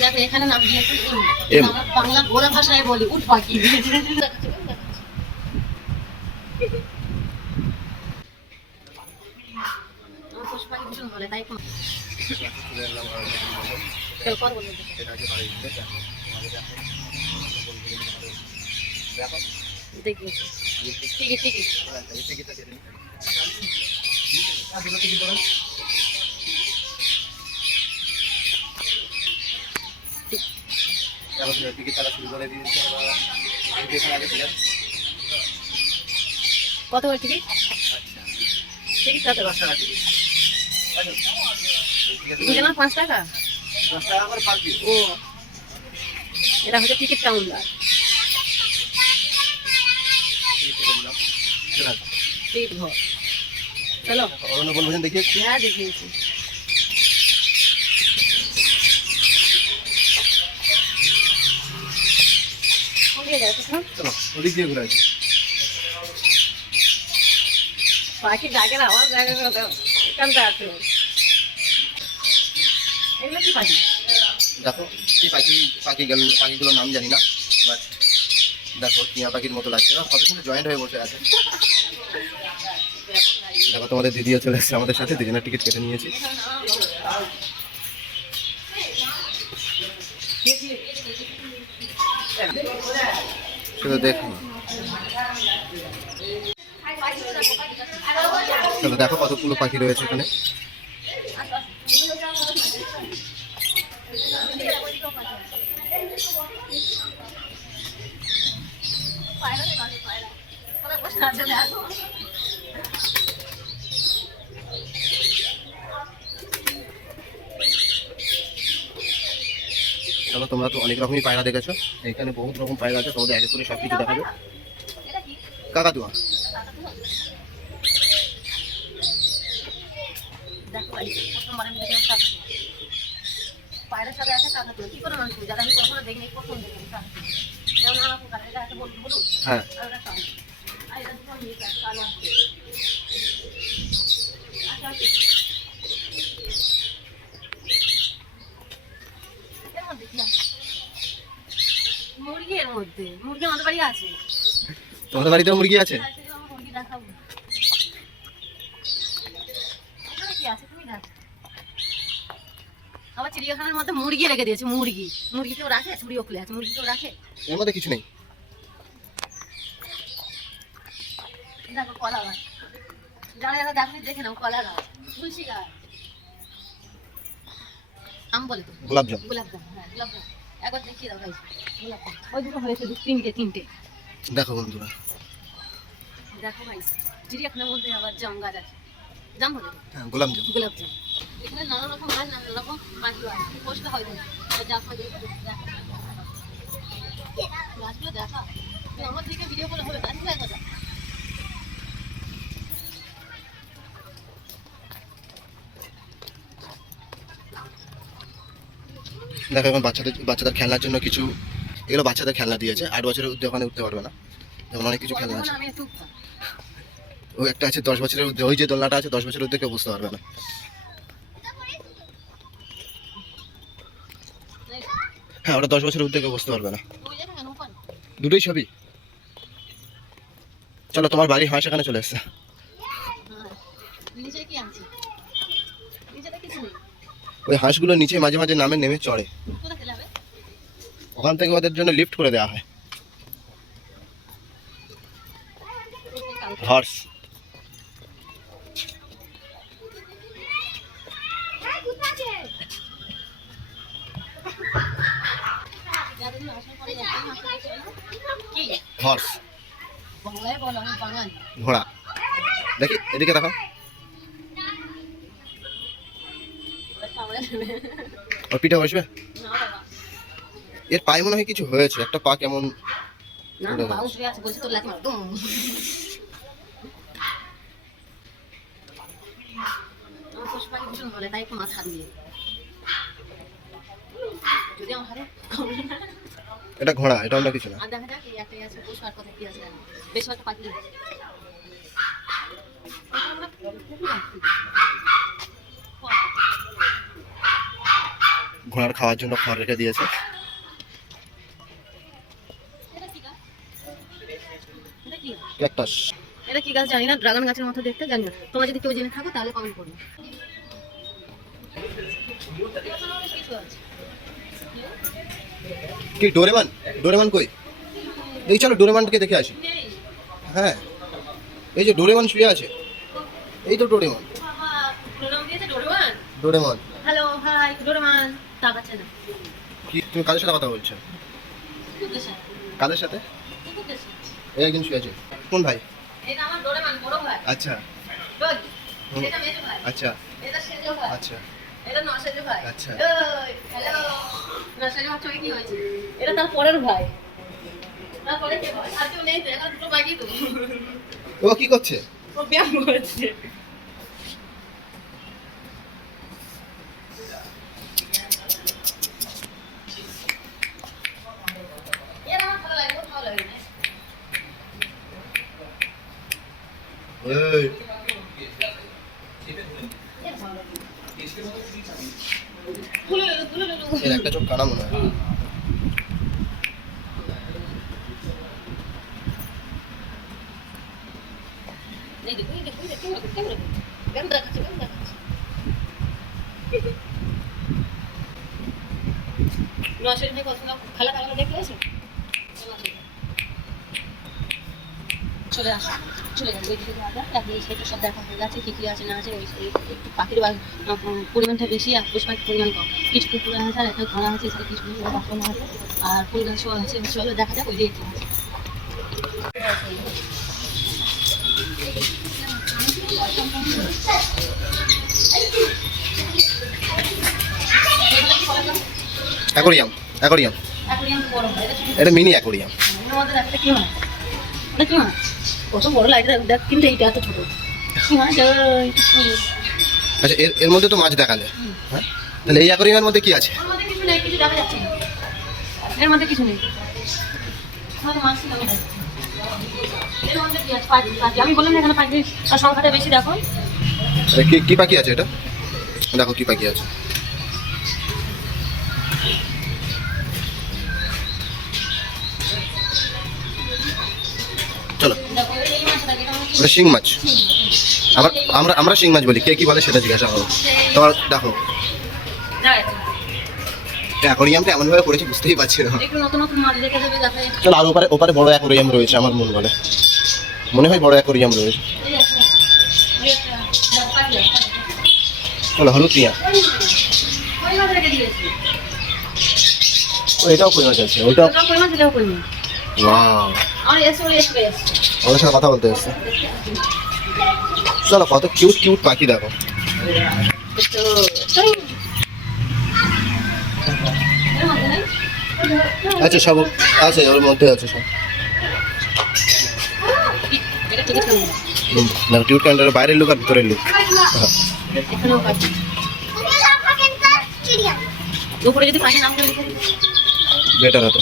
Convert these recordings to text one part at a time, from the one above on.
দেখো এখানে নাম দিয়েছে আমরা বাংলা গোড়া ভাষায় বলি উট পাখি। আমার পশু পাখি ভীষণ ভালো তাই দেখি ঠিকই ঠিকই কত করে টিকিট? টিকিট কত? 10 টাকা টিকিট। দুজনের 5 টাকা। 10 টাকা করে পার পিস। ও এটা হচ্ছে টিকিট কাউন্টার। টিকিট ঘর চলো অরণ্য বলবেন দেখিয়েছি। হ্যাঁ দেখিয়েছি। চলো ওদিক দিয়ে ঘুরে আসি। পাখি ডাকে না আমার জায়গা এখানটা আছে। এগুলো কি পাখি? দেখো কি পাখিগুলোর নাম জানি না, বাট দেখো টিয়া পাখির মতো লাগছে। কত সুন্দর জয়েন্ট হয়ে বসে আছে। দেখো তোমাদের দিদিও চলে এসেছে আমাদের সাথে, দুজনের টিকিট কেটে নিয়েছি। শুধু দেখো, চলো দেখো কতগুলো পাখি রয়েছে এখানে। চলো তোমরা তো অনেক রকমই পায়রা দেখেছো, এখানে বহুত রকম পায়রা আছে, তোমাদের এক এক করে সব কিছু দেখাবে। কাকাতুয়া পায়রার সাথে আছে কাকাতুয়া। কি করে মানুষ যারা আমি কখনো দেখিনি, প্রথম দেখি যেমন আমার কাকাটা একটা বলুন বলুন। হ্যাঁ আর এটা কালো। আর এটা দুটো মিক্স আছে, কালো আছে। আচ্ছা এর মধ্যে কি আছে? মুরগি। এর মধ্যে মুরগি আমাদের বাড়ি আছে। তোমাদের বাড়িতেও মুরগি আছে? মুরগি দেখাবো। এখানে কি আছে তুমি দেখো। আমার চিড়িয়াখানার মধ্যে মুরগি রেখে দিয়েছে। মুরগি মুরগি কেউ রাখে? চুড়িও খুলে আছে। মুরগি কেউ রাখে? এর মধ্যে কিছু নেই। দেখো কলা গাছ, যারা যারা দেখো দেখে নাও, কলা গাছ, তুলসী গাছ, আম বলে তো গোলাপ জাম। গোলাপ জাম। হ্যাঁ গোলাপ জাম একবার দেখিয়ে দাও ভাই। গোলাপ জাম ওই দুটো হয়েছে, তিনটে। দেখো বন্ধুরা, দেখো ভাই চিড়িয়াখানার মধ্যে আবার জাম গাছ আছে। জাম বলে তো হ্যাঁ গোলাপ জাম। গোলাপ জাম। এখানে নানা রকম গাছ, নানা রকম পাখিও আছে। পোস্টটা হয়তো যা হয় গাছগুলো দেখা। আমার দিকে ভিডিও করে হবে, গাছগুলো এক কথা। দেখো এখন বাচ্চাদের খেলনার জন্য কিছু, এগুলো বাচ্চাদের খেলনা দিয়েছে। 8 বছরের ঊর্ধ্বে ওখানে উঠতে পারবে না, যেমন অনেক কিছু খেলনা আছে। আমি একটু উঠতাম। ওই একটা আছে 10 বছরের ঊর্ধ্বে, ওই যে দোলনাটা আছে 10 বছরের ঊর্ধ্বে কেউ বুঝতে পারবে না। হ্যাঁ ওটা 10 বছরের ঊর্ধ্বে কেউ বুঝতে পারবে না। দুটোই ছবি। চলো তোমার বাড়ি হাঁস এখানে চলে এসছে। নিচে কি আছে? নিচেটা কিছু নেই। ওই হাঁসগুলো নিচে মাঝে মাঝে নামে নেমে চড়ে, কোথায় খেলে হবে? ওখান থেকে ওদের জন্য লিফট করে দেওয়া হয়। হর্স। হর্স বাংলায় বলো, আমি বাঙালি। ঘোড়া। দেখি এদিকে দেখো, ওর পিঠে বসবে। না বাবা, এর পায়ে মনে হয় কিছু হয়েছে, একটা পা কেমন। না বাউন্স হয়ে আছে, বলছে তোর লাথি মার। দুম। আমার পশু পাখি ভীষণ ভালো তাই একটু মাথা দিয়ে যদি আমার হারে এটা ঘোড়া, এটা অন্য কিছু না। আর দেখা যাক এই একটাই আছে পশু, আর কথা কি আছে বেশ একটা পাখি আছে। ঘোড়ার খাওয়ার জন্য খড় রেখে দিয়েছে। এটা কি গাছ? এটা কি? ক্যাকটাস। এটা কি গাছ জানি না, ড্রাগন গাছের মতো দেখতে, জানি না। তোমরা যদি কেউ জেনে থাকো তাহলে কমেন্ট করবে। কি ডোরেমন? ডোরেমন কই? এই চলো ডোরেমনকে দেখে আসি। হ্যাঁ, এই যে ডোরেমন শুয়ে আছে, এই তো Doraemon. Doraemon hello, hi Doraemon. তাকাচ্ছে না। কি তুমি কাদের সাথে কথা বলছো? কাদের সাথে? এই একজন শুয়ে আছে। কোন ভাই? এটা আমার ডোরেমন বড় ভাই। আচ্ছা ডগ। হুম। এটা মেজো ভাই। আচ্ছা এটা সেজো ভাই। আচ্ছা এটা নসেজো ভাই। আচ্ছা। ওই হ্যালো। নসেজো ভাই কি হয়েছে? এটা তার পরের ভাই। তারপরে কে ভাই? আর কেউ নেই তো, এখন দুটো বাকি তো। ও কি করছে? ও ব্যায়াম করছে। এর আমার ভালো লাগে, বহুত ভালো লাগে। এই এর একটা চোখ কানা মনে হয়। চলে আসো, চলে যাবো। ওই দিকে যাবো, একদিন সেটা সব দেখা হয়ে গেছে, কি কি আছে না আছে। ওই একটু পাখির পরিমাণটা বেশি আর পশু পাখির পরিমাণ কম। কিছু কুকুর আছে আর একটা ঘোড়া আছে, সেটা কিছু বাসন আছে আর ফুল গাছও আছে। চলো দেখা যাক ওই দিকে আছে। Aquarium, aquarium. অ্যাকোরিয়াম তো বড় হয়, এটা ছোট। এটা মিনি অ্যাকোরিয়াম। আমাদের একটা কি হয়? এটা কি হয়? কত বড় লাইট দেখ, কিন্তু এইটা এত ছোট। কি হয়? আচ্ছা, এর এর মধ্যে তো মাছ দেখালে, হ্যাঁ? তাহলে এই অ্যাকোরিয়ামের মধ্যে কি আছে? এর মধ্যে কিছু নেই, কিছু দেখা যাচ্ছে না। এর মধ্যে কিছু নেই। আমাদের মাছ দেখা যাচ্ছে। এর মধ্যে কি আছে? পাখি, পাখি। আমি বললাম না এখানে পাখির সংখ্যাটা বেশি, দেখো। কি কি পাখি আছে এটা? দেখো কি পাখি আছে। চলো, দেখো এই মাছটা এটা হচ্ছে ওটা শিং মাছ। আমরা আমরা আমরা শিং মাছ বলি, কে কি বলে সেটা জিজ্ঞাসা করো। তোমার দেখো অ্যাকোরিয়ামটা এমন ভাবে করেছে বুঝতেই পারছি না। একটু নতুন নতুন মাছ দেখে যাবে যাতে। চলো, আর ওপারে ওপারে বড় অ্যাকোরিয়াম রয়েছে আমার মনে হয় বড় অ্যাকোরিয়াম রয়েছে। এই একটা, এই একটা, দেখো পাখি আছে। চলো, হলুদ টিয়া। কই মাছ রেখে দিয়েছি? ও এটাও কই মাছ আছে, ওইটাও। ওটা কই মাছ, এটাও কই মাছ। ওয়াও, আমার এসে ওদের সাথে কথা বলতে এসছে। চলো, কত কিউট কিউট পাখি দেখো। আচ্ছা, সব আছে ওর মধ্যে আছে সব। না, কিউট কাইন্ডের বাইরের লুক আর ভিতরের লুক। উপরে যদি পাখি নাম করে লিখে দিই। বেটার হতো।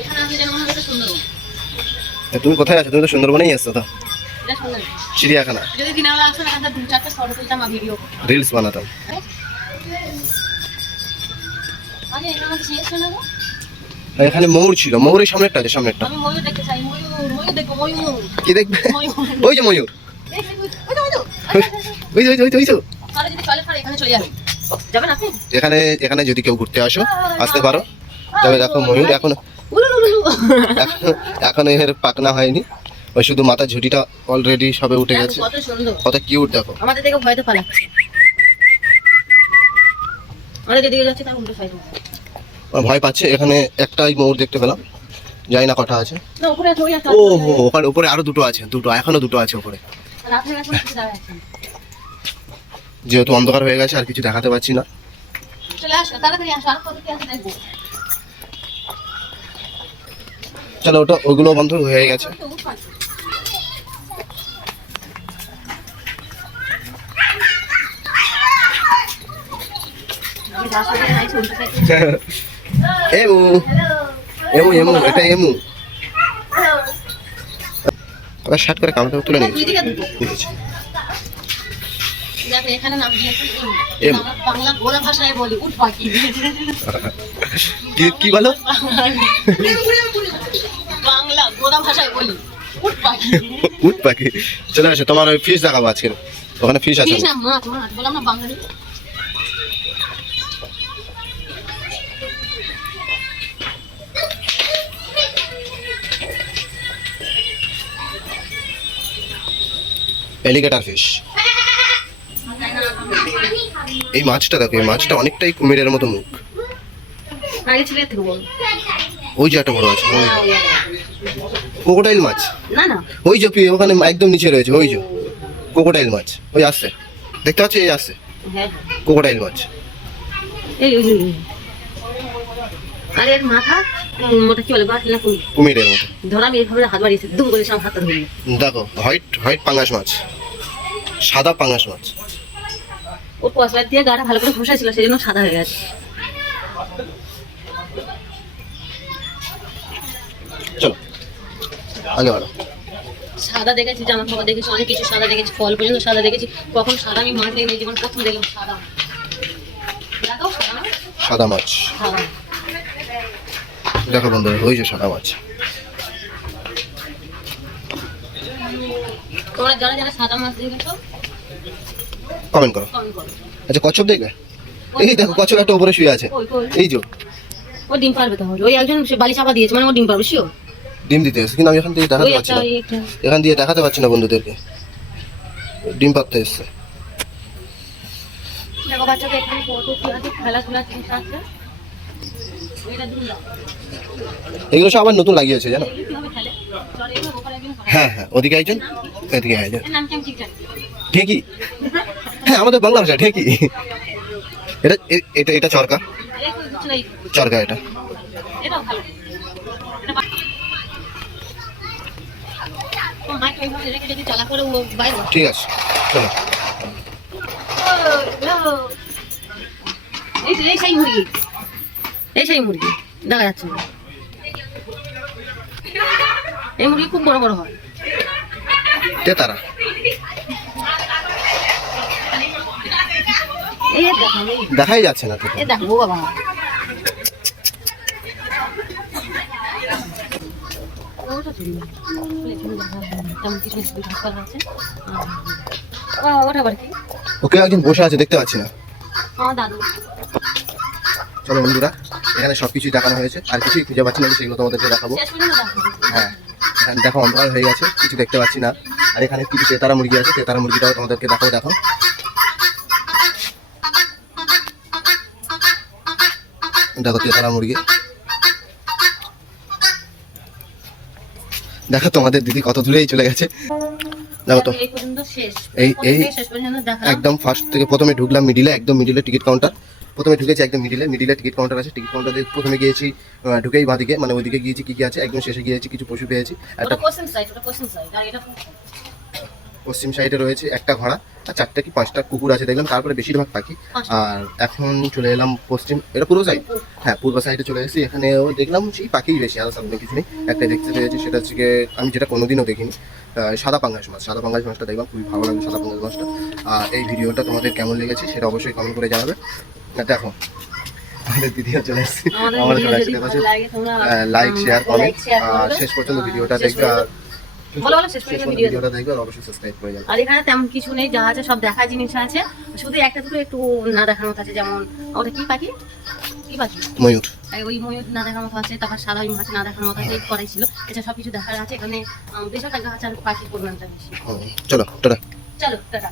এখানে আসলে যেন মনে হয় এটা সুন্দর। তুমি কোথায় আছো? তুমি তো সুন্দরবনেই আসছো তো। এটা সুন্দর। চিড়িয়াখানা। যদি দিনাওয়ালা আসতো না, এখানে 2-4টা ফটো তুলতাম আর ভিডিও করতাম। রিলস বানাতাম। আরে এখানে আমাকে শেষ হলো না। আর এখানে ময়ূর ছিল, ময়ূরের সামনেরটা আছে, সামনেরটা। আমি ময়ূর দেখতে চাই, ময়ূর দেখো, ময়ূর। কি দেখবে? ময়ূর। ওই যে ময়ূর। এই যে, ওই তো, ওই তো। ওই যে, ওই যে, ওই যে, ওই যে। তাহলে যদি চলে পরে এখানে চলে যাবে। যাবেন আপনি? এখানে এখানে যদি কেউ ঘুরতে আসো, আসতে পারো। তবে দেখো ময়ূর এখন এখন এর পাকনা হয়নি, ওই শুধু মাথার ঝুঁটিটা অলরেডি সবে উঠে গেছে। কত সুন্দর। কত কিউট দেখো। আমাদের দেখে ভয়তে পালাচ্ছে। আমাদের যেদিকে যাচ্ছে তার উল্টো সাইড। আমার ভয় পাচ্ছে। এখানে একটাই ময়ূর দেখতে পেলাম, জানি না কটা আছে। না উপরে আছে, ওই আছে। ও হো, ওখানে উপরে আরো দুটো আছে, এখনো দুটো আছে উপরে। রাত হয়ে গেছে, কিছু দাঁড়ায় আছে। যেহেতু অন্ধকার হয়ে গেছে আর কিছু দেখাতে পাচ্ছি না। চলে আসো, তাড়াতাড়ি আসো, আর কত কি আছে দেখবো। চলো, ওগুলো বন্ধ হয়ে গেছে। আমি রাস্তা দিয়ে যাচ্ছি, উল্টো সাইড। এমু এমু এমু, এটা এমু। আবার শার্ট করে কামড়টা তুলে নিয়েছে। দুই দিকে দুটো। ঠিক আছে। এখানে নাম দিয়েছে এম। আমরা বাংলা গোড়া ভাষায় বলি উট পাখি। কি বলো? বাংলা গোড়া ভাষায় বলি উট পাখি। উট পাখি। চলে আসো, তোমার ওই ফিশ দেখাবো আজকে, ওখানে ফিশ আছে। ফিশ না, মাছ মাছ বললাম না বাঙালি। Alligator fish. এই মাছটা দেখো, এই মাছটা অনেকটাই কুমিরের মতো মুখ। আগে ছিল এর থেকে বড়। ওই যে একটা বড় আছে, ওই ক্রোকোডাইল মাছ। না না ওই যে ওখানে একদম নিচে রয়েছে, ওই যে ক্রোকোডাইল মাছ, ওই আসছে, দেখতে পাচ্ছি, এই আসছে হ্যাঁ ক্রোকোডাইল মাছ। এই আর এর মাথা ওটা কি বলে বাস না কুমির। কুমিরের মতো। ধর আমি এইভাবে হাত বাড়িয়েছি দুম করে সব হাতটা ধরবো। দেখো হোয়াইট হোয়াইট পাঙ্গাস মাছ, সাদা পাঙ্গাস মাছ। ওর পশলা দিয়ে গাটা ভালো করে ঘষা ছিল সেই জন্য সাদা হয়ে গেছে। চলো আগে বাড়ো। সাদা দেখেছি, জামা কাপড় দেখেছি, অনেক কিছু সাদা দেখেছি, ফল পর্যন্ত সাদা দেখেছি। কখন সাদা আমি মাছ দেখি জীবন প্রথম দেখলাম সাদা মাছ। দেখো সাদা মাছ, সাদা মাছ সাদা। দেখো বন্ধুরা, ওই যে সাদা মাছ। তোমরা যারা যারা সাদা মাছ দেখেছো কমেন্ট করো। কমেন্ট করো। আচ্ছা কচ্ছপ দেখবে? এই দেখো কচ্ছপ একটা উপরে শুয়ে আছে, ওই ওই এই যে ও ডিম পারবে তাহলে। ওই একজন সে বালি চাপা দিয়েছে মানে ও ডিম পারবে শিও। ডিম দিতে এসছে, কিন্তু আমি এখান থেকে দেখাতে ওই পারছি একটা না, ওই একটা এখান দিয়ে দেখাতে পারছি না বন্ধুদেরকে। ডিম পাততে এসছে। দেখো বাচ্চাকে এখানে কত কি আছে, খেলাধুলা জিনিস আছে। এটা দিন দাও। এগুলো সব আবার নতুন লাগিয়েছে জানো। এগুলো কিভাবে খেলে? চলে এগুলো ওখানে একজন করে। হ্যাঁ হ্যাঁ, ওদিকে একজন, এদিকে একজন। এর নাম কি আমি ঠিক জানি। ঢেকি। হ্যাঁ আমাদের বাংলা ভাষা ঢেকি। এটা এটা এটা চরকা, এই কই কিছু নাই। চরকা এটা। এটাও ভালো। এটা ও মাইক ওইভাবে রেখে যদি চালা করে ও বাইরে। ঠিক আছে চলো। এই যে এই সেই মুরগি, এই সেই মুরগি দেখা যাচ্ছে না। এই মুরগি খুব বড় বড় হয়। তেতারা। এই দেখো এই দেখাই যাচ্ছে না তো। এই দেখো ও বাবা। ওটা চুরি না। তেমন কিছু করা আছে। ওটা আবার কি? ওকে একজন বসে আছে, দেখতে পাচ্ছি না। আমার দাদু। চলো বন্ধুরা, এখানে সবকিছুই দেখানো হয়েছে, আর কিছুই খুঁজে পাচ্ছি না, সেগুলো তোমাদেরকে দেখাবো। শেষ পর্যন্ত দেখো। হ্যাঁ এখানে দেখো অন্ধকার হয়ে গেছে, কিছু দেখতে পাচ্ছি না। আর এখানে কিছু তেতারা মুরগি আছে, তেতারা মুরগিটাও তোমাদেরকে দেখাবো। দেখো দেখো তেতারা মুরগি। দেখো তোমাদের দিদি কত দূরেই চলে গেছে। দেখো তো এই পর্যন্ত শেষ। এই- প্রথম এই- থেকে শেষ পর্যন্ত দেখালাম। একদম ফার্স্ট থেকে প্রথমে ঢুকলাম মিডিলে, একদম মিডিলে টিকিট কাউন্টার। প্রথমে ঢুকেছি একদম মিডিলে টিকিট কাউন্টার আছে। টিকিট কাউন্টারে প্রথমে গিয়েছি, ঢুকেই বাঁদিকে, মানে ওইদিকে গিয়েছি কি কি আছে। একদম শেষে গিয়েছি, কিছু পশু পেয়েছি। একটা ওটা কোশ্চেন সাইড, ওটা কোশ্চেন সাইড। আর এটা পশ্চিম সাইডে রয়েছে একটা ঘোড়া, আর 4টে কি 5টা কুকুর আছে দেখলাম, তারপরে বেশিরভাগ পাখি। আর এখন চলে এলাম পশ্চিম, এটা পূর্ব সাইড। হ্যাঁ পূর্ব সাইডে চলে এসেছি। এখানেও দেখলাম সেই পাখিই বেশি, আর সামনে কিছু নেই। একটাই দেখতে পেয়েছি, সেটা হচ্ছে গিয়ে আমি যেটা কোনোদিনও দেখিনি, সাদা পাঙ্গাস মাছ। সাদা পাঙ্গাস মাছটা দেখলাম, খুবই ভালো লাগলো সাদা পাঙ্গাস মাছটা। আর এই ভিডিওটা তোমাদের কেমন লেগেছে সেটা অবশ্যই কমেন্ট করে জানাবে। দেখো আমাদের দিদিও চলে এসেছি, আমাদের আমাদের ভিডিও চলে যদি আসছে। ভালো লাগে তোমরা like share comment, like share আর করবে। শেষ পর্যন্ত ভিডিওটা শেষ দেখবে। আর ভালো ভালো শেষ পর্যন্ত ভিডিও ভিডিওটা দেখবে, আর অবশ্যই সাবস্ক্রাইব করে যাবে। আর এখানে তেমন কিছু নেই, যা আছে সব দেখা জিনিস আছে। শুধু একটা দুটো একটু না দেখার মতো আছে, যেমন ওটা কি পাখি, কি পাখি ময়ূর। আর ওই ময়ূর না দেখার মতো আছে, তারপর সাদা ওই মাছ না দেখার মতো আছে, এই করাই ছিল। এছাড়া সব কিছু দেখার আছে। এখানে বেশিরভাগ গাছ আর পাখির পরিমাণটা বেশি। চলো টাটা। চলো টাটা।